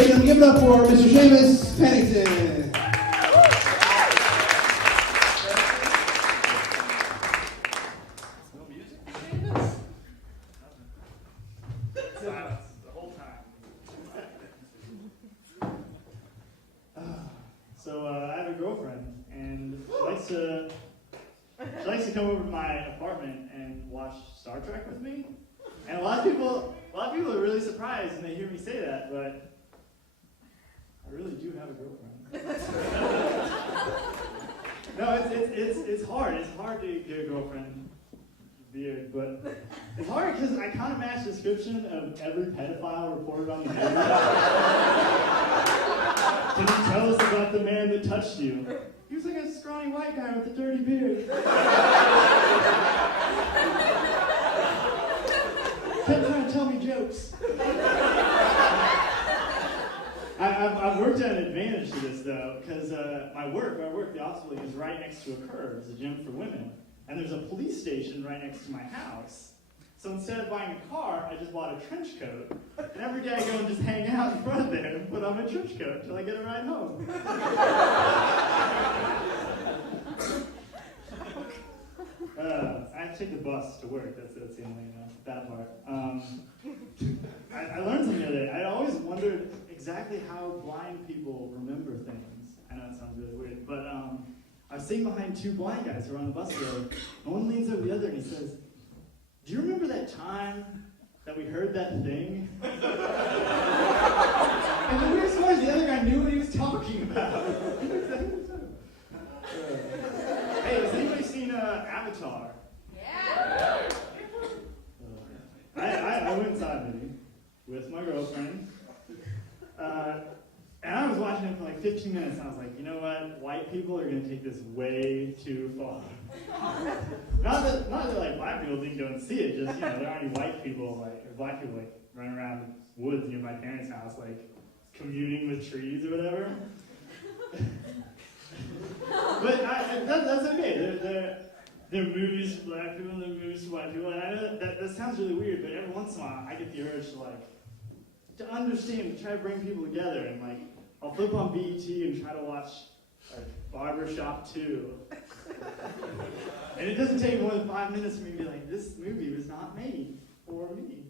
Ladies and gentlemen, give it up for Mr. Seamus Pennington. No music, Seamus? Silence the whole time. So I have a girlfriend, and she likes to come over to my apartment and watch Star Trek with me. And a lot of people are really surprised when they hear me say that, but I really do have a girlfriend. No, it's hard. It's hard to get a girlfriend. Weird, but it's hard because I kind of match the description of every pedophile reported on the news. Can you tell us about the man that touched you? He was like a scrawny white guy with a dirty beard. Kept trying to tell me jokes. I've worked at an advantage to this though, because my work, the office building, is right next to a curb. It's a gym for women. And there's a police station right next to my house. So instead of buying a car, I just bought a trench coat. And every day I go and just hang out in front of there and put on my trench coat until I get a ride home. I have to take the bus to work. That's the only bad part. I learned something the other day. I always wondered exactly how blind people remember things. I know it sounds really weird, but I was sitting behind two blind guys who were on the bus road, and one leans over the other and he says, "Do you remember that time that we heard that thing?" And the weirdest part is the other guy knew what he was talking about. Hey, has anybody seen Avatar? Yeah. I went inside with my girlfriend. And I was watching it for like 15 minutes, and I was like, you know what? White people are going to take this way too far. Not that like black people think don't see it, just, there aren't any white people, or black people, running around the woods near my parents' house, communing with trees or whatever. But that's okay. There are movies for black people, and there are movies for white people, and I know that sounds really weird, but every once in a while, I get the urge to understand, to try to bring people together, and I'll flip on BET and try to watch Barbershop 2. And it doesn't take more than 5 minutes for me to be like, this movie was not made for me.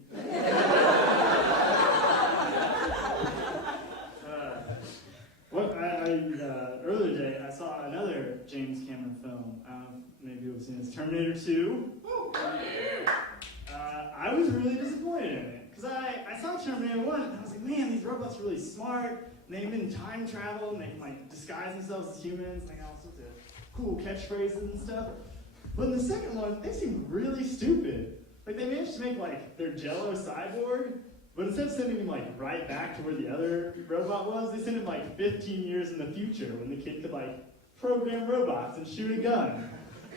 Earlier today, I saw another James Cameron film. I don't know if maybe you've seen this, Terminator 2. I was really disappointed in it. Because I saw Terminator 1, and I was like, man, these robots are really smart, and they can time travel, and they can disguise themselves as humans, and they got all sorts of cool catchphrases and stuff. But in the second one, they seemed really stupid. They managed to make their Jello cyborg, but instead of sending him right back to where the other robot was, they sent him 15 years in the future when the kid could program robots and shoot a gun.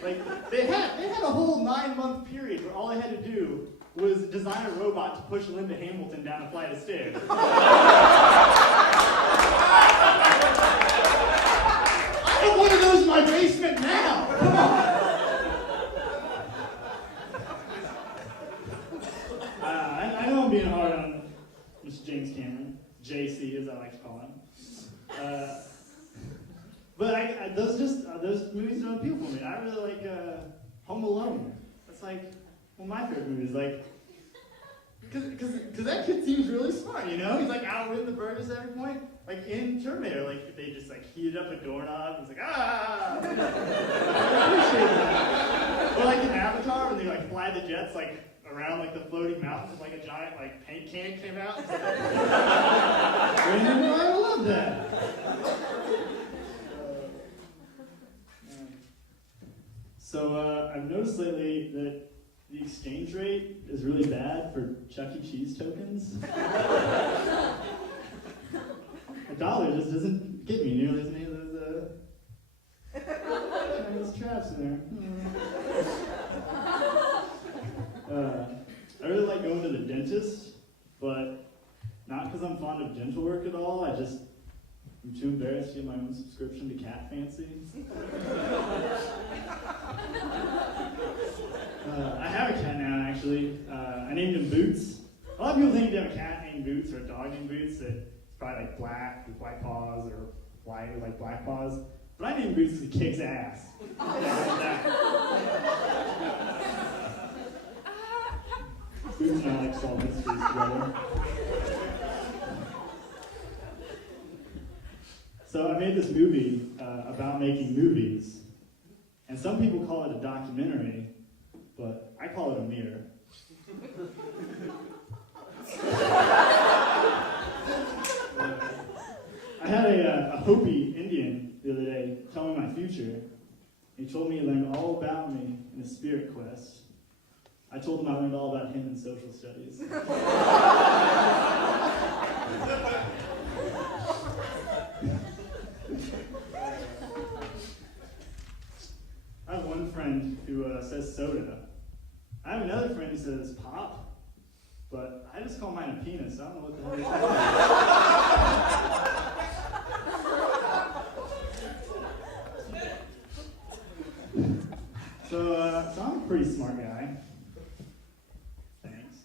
They had a whole 9-month period where all they had to do was design a robot to push Linda Hamilton down a flight of stairs. I have one of those in my basement now! I know I'm being hard on Mr. James Cameron, JC as I like to call him. But those movies don't appeal for me. I really like Home Alone. That's one of my favorite movies. Because that kid seems really smart, He's outwitting the burgers at every point. In Terminator, if they just heated up a doorknob, and it's ah! I appreciate that. Or in Avatar, when they fly the jets around the floating mountains, and a giant paint can came out. I love that. So I've noticed lately that the exchange rate is really bad for Chuck E. Cheese tokens. A dollar just doesn't get me nearly as many of those traps in there. I really like going to the dentist, but not because I'm fond of dental work at all. I'm too embarrassed to get my own subscription to Cat Fancy. I have a cat now, actually. I named him Boots. A lot of people think they have a cat named Boots or a dog named Boots that probably like black with white paws or white with like black paws. But I named Boots because he kicks ass. Boots and I like to solve mysteries together. So I made this movie about making movies. And some people call it a documentary, but I call it a mirror. I had a Hopi Indian the other day tell me my future. He told me he learned all about me in a spirit quest. I told him I learned all about him in social studies. I have one friend who says soda. I have another friend who says pop, but I just call mine a penis. I don't know what the hell he's talking about. So I'm a pretty smart guy. Thanks.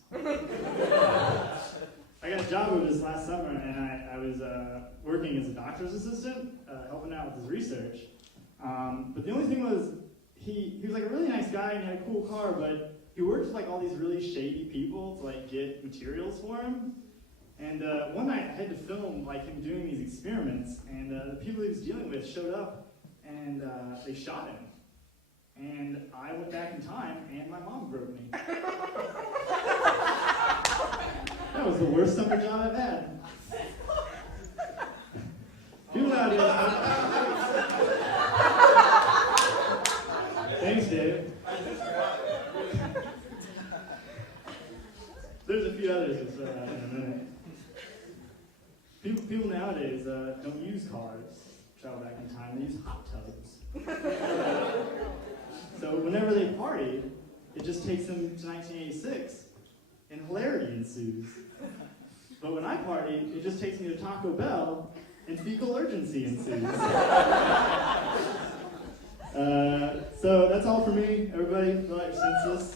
I got a job with this last summer, and I was working as a doctor's assistant, helping out with his research. But the only thing was, he was like a really nice guy and he had a cool car, but he worked with like all these really shady people to like get materials for him. And one night I had to film like him doing these experiments, and the people he was dealing with showed up and they shot him. And I went back in time and my mom broke me. That was the worst summer job I've had. People out here. Thanks, Dave. There's a few others we'll throw out in a minute. People nowadays don't use cars to travel back in time, they use hot tubs. So whenever they party, it just takes them to 1986, and hilarity ensues. But when I party, it just takes me to Taco Bell, and fecal urgency ensues. So that's all for me. Everybody, fill out your census.